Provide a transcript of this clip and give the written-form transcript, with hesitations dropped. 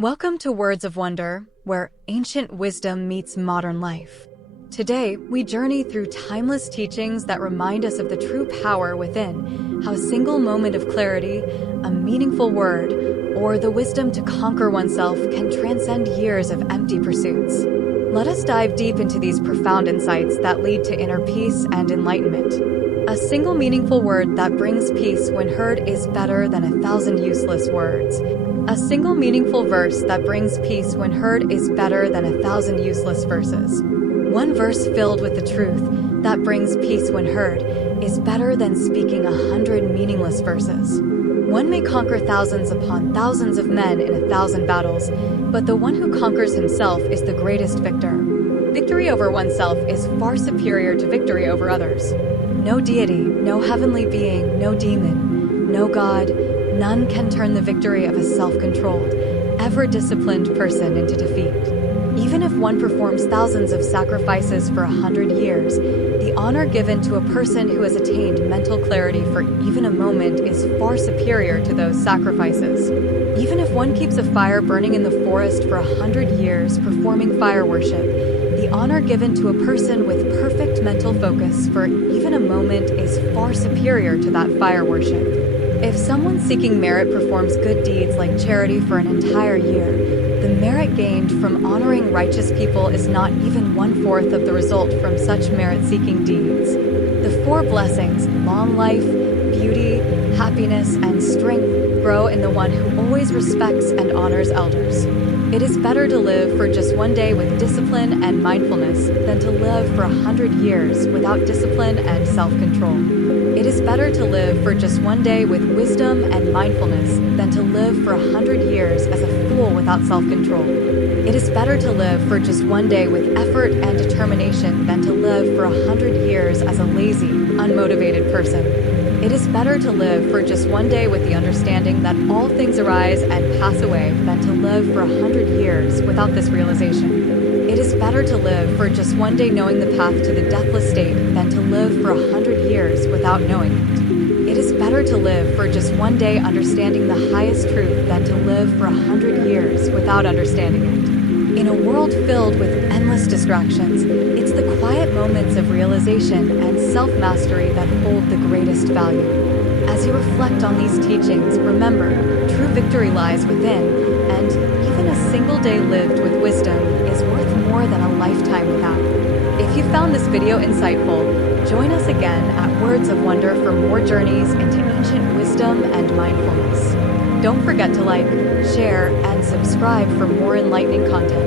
Welcome to Words of Wonder, where ancient wisdom meets modern life. Today, we journey through timeless teachings that remind us of the true power within, how a single moment of clarity, a meaningful word, or the wisdom to conquer oneself can transcend years of empty pursuits. Let us dive deep into these profound insights that lead to inner peace and enlightenment. A single meaningful word that brings peace when heard is better than 1,000 useless words. A single meaningful verse that brings peace when heard is better than 1,000 useless verses. One verse filled with the truth that brings peace when heard is better than speaking 100 meaningless verses. One may conquer thousands upon thousands of men in 1,000 battles, but the one who conquers himself is the greatest victor. Victory over oneself is far superior to victory over others. No deity, no heavenly being, no demon, no god, none can turn the victory of a self-controlled, ever-disciplined person into defeat. Even if one performs thousands of sacrifices for 100 years, the honor given to a person who has attained mental clarity for even a moment is far superior to those sacrifices. Even if one keeps a fire burning in the forest for 100 years performing fire worship, the honor given to a person with perfect mental focus for even a moment is far superior to that fire worship. If someone seeking merit performs good deeds like charity for an entire year, the merit gained from honoring righteous people is not even 1/4 of the result from such merit-seeking deeds. The four blessings, long life, beauty, happiness, and strength, grow in the one who always respects and honors elders. It is better to live for just one day with discipline and mindfulness than to live for 100 years without discipline and self-control. It is better to live for just one day with wisdom and mindfulness than to live for 100 years as a fool without self-control. It is better to live for just one day with effort and determination than to live for 100 years as a lazy, unmotivated person. It is better to live for just one day with the understanding that all things arise and pass away than to live for 100 years without this realization. It is better to live for just one day knowing the path to the deathless state than to live for 100 years without knowing it. It is better to live for just one day understanding the highest truth than to live for 100 years without understanding it. In a world filled with endless distractions, it's the quiet moments of realization and self-mastery that hold the greatest value. As you reflect on these teachings, remember, true victory lies within, and even a single day lived with wisdom is worth more than a lifetime without. If you found this video insightful, join us again at Words of Wonder for more journeys into ancient wisdom and mindfulness. Don't forget to like, share, and subscribe for more enlightening content.